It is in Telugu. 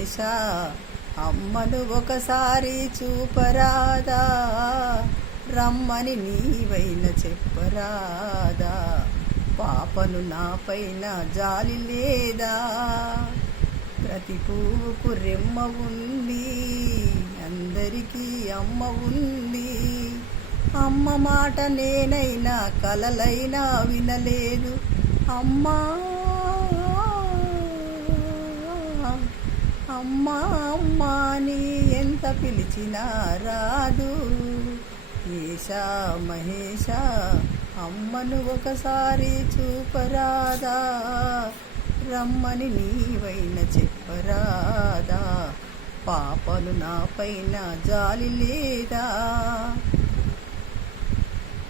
మహేశ అమ్మను ఒకసారి చూపరాదా, రమ్మని నీవైన చెప్పరాదా, పాపను నాపైన జాలి లేదా, ప్రతి పువ్వుకు రెమ్మ ఉంది, అందరికీ అమ్మ ఉంది, అమ్మ మాట నేనైనా కలలైనా వినలేదు, అమ్మా అమ్మా అమ్మా అని ఎంత పిలిచినా రాదు. ఈశా మహేశ అమ్మను ఒకసారి చూపరాదా, రమ్మని నీవైన చెప్పరాదా, పాపను నాపైన జాలి లేదా.